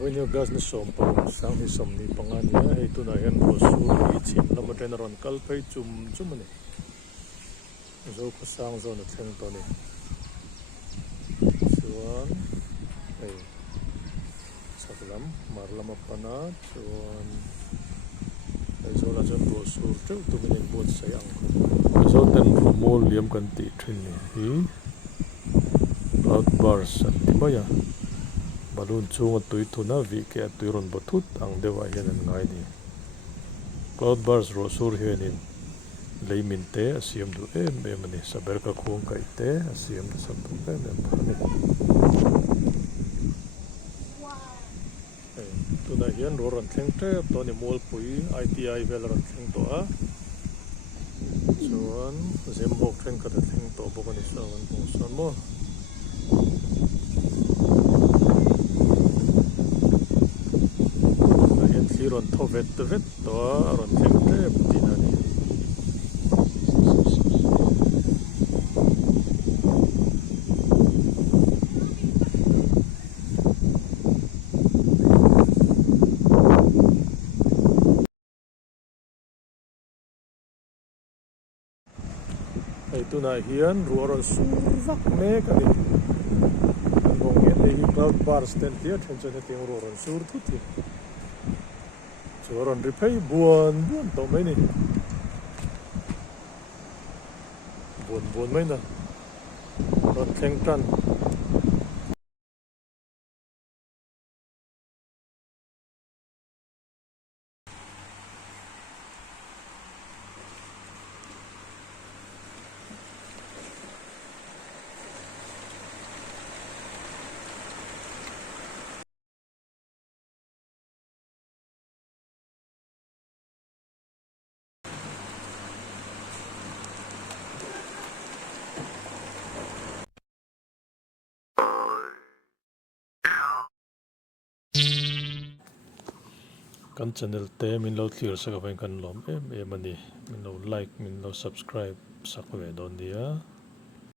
When you gas na som pa sang hi som ni pangan ya hey tu na yan ro su ni chim la ma ten ron kal phai chum ani zo ko sang zo na theng to ni chuan hey saklam marlam apana chuan Aizawl la chuan ro su teu tu min bot sayang zo ten ro mol liam kan ti thin ni hi Cloudburst an ti baya balloon chunga tui thuna vi ke tui ron bothut ang dewa hian an ngai ni Cloudburst ro sur hianin leimin te asiam du em ani saber ka khung kai te asiam du sam tu em ani tuna hian ro ron thleng te to ni mual pui ITI vel ron thleng to a chuan zembok thleng ka thleng to bok ani sawan hong san mo ron tho vet to ron thleng te tin ani ai tu na hian ruah ron survak mek ani bong hian hi Cloudburst ten tia then chuan he ting ruah ron sur thu thi ron replay buồn to mấy nè buồn mấy nè ron khen trăn kan channel te min lo clear sa ka kan lom em ani min lo like min lo subscribe sak ve don dia